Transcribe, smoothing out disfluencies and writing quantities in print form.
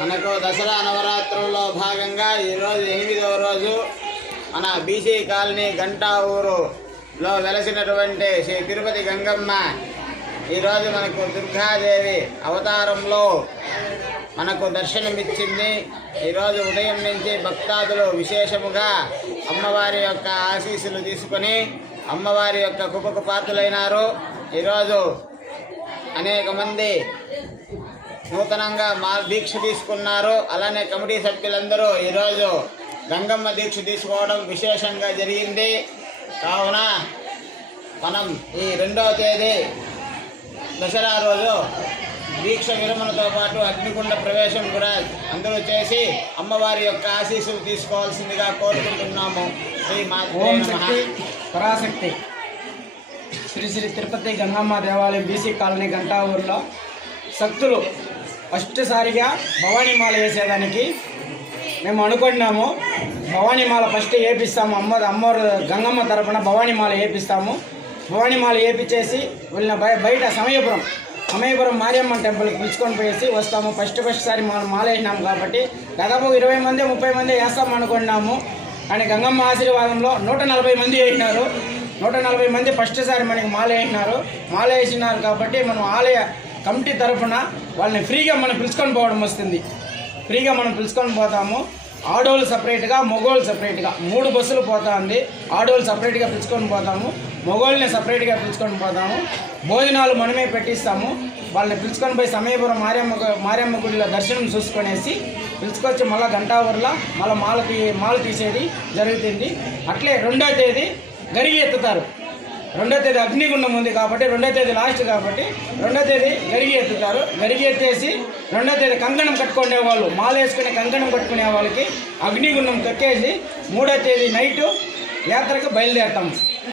మనకు దసరా నవరాత్రుల్లో భాగంగా ఈరోజు 8వ రోజు మన బీసీ కాలనీ గంటా ఊరులో వెలసినటువంటి శ్రీ తిరుపతి గంగమ్మ ఈరోజు మనకు దుర్గాదేవి అవతారంలో మనకు దర్శనమిచ్చింది. ఈరోజు ఉదయం నుంచి భక్తాదులు విశేషముగా అమ్మవారి యొక్క ఆశీస్సులు తీసుకొని అమ్మవారి యొక్క కృపకు పాత్రులైనారు. ఈరోజు అనేక మంది నూతనంగా దీక్ష తీసుకున్నారు. అలానే కమిటీ సభ్యులందరూ ఈరోజు గంగమ్మ దీక్ష తీసుకోవడం విశేషంగా జరిగింది. కావున మనం ఈ 2వ తేదీ దసరా రోజు దీక్ష విరమణతో పాటు అగ్నిగుండ ప్రవేశం కూడా అందరూ చేసి అమ్మవారి యొక్క ఆశీస్సులు తీసుకోవాల్సిందిగా కోరుకుంటున్నాము. ఓం శక్తి పరాశక్తి శ్రీ శ్రీ తిరుపతి గంగమ్మ దేవాలయం బీసీ కాలనీ గంటా ఊరిలో శక్తులు ఫస్ట్సారిగా భవానీమాల వేసేదానికి మేము అనుకున్నాము. భవానీమాల ఫస్ట్ వేపిస్తాము. అమ్మవారు గంగమ్మ తరపున భవానీమాల వేపిస్తాము. భవానీమాల వేపించేసి వెళ్ళిన బయట సమయపురం మారియమ్మ టెంపుల్కి పిలుచుకొని పోయేసి వస్తాము. ఫస్ట్సారి మాల వేసినాము కాబట్టి దాదాపు 20 మంది 30 మంది వేస్తాము అనుకున్నాము. కానీ గంగమ్మ ఆశీర్వాదంలో 140 మంది వేసినారు. 140 మంది ఫస్ట్సారి మనకి మాల వేసినారు కాబట్టి మనం ఆలయ కమిటీ తరఫున వాళ్ళని ఫ్రీగా మనం పిలుచుకొని పోవడం వస్తుంది. ఫ్రీగా మనం పిలుచుకొని పోతాము. ఆడోళ్ళు సపరేట్గా మగోళ్ళు సపరేట్గా 3 బస్సులు పోతుంది. ఆడోళ్ళు సపరేట్గా పిలుచుకొని పోతాము, మగోళ్ళని సపరేట్గా పిలుచుకొని పోతాము. భోజనాలు మనమే పెట్టిస్తాము. వాళ్ళని పిలుచుకొని పోయి సమయపురం మారియమ్మ గుడిలో దర్శనం చూసుకొనేసి పిలుచుకొచ్చి మళ్ళీ గంటా ఊర్లో మళ్ళీ మాల తీసేది జరుగుతుంది. అట్లే 2వ తేదీ గరిగి ఎత్తుతారు. 2వ తేదీ అగ్నిగుండం ఉంది కాబట్టి 2వ తేదీ లాస్ట్ కాబట్టి 2వ తేదీ గరిగి ఎత్తుతారు. గరిగి ఎత్తేసి 2వ తేదీ కంకణం కట్టుకునే వాళ్ళు మాల వేసుకునే కంకణం కట్టుకునే వాళ్ళకి అగ్నిగుండం కట్టేసి 3వ తేదీ నైటు యాత్రకు బయలుదేరుతాము.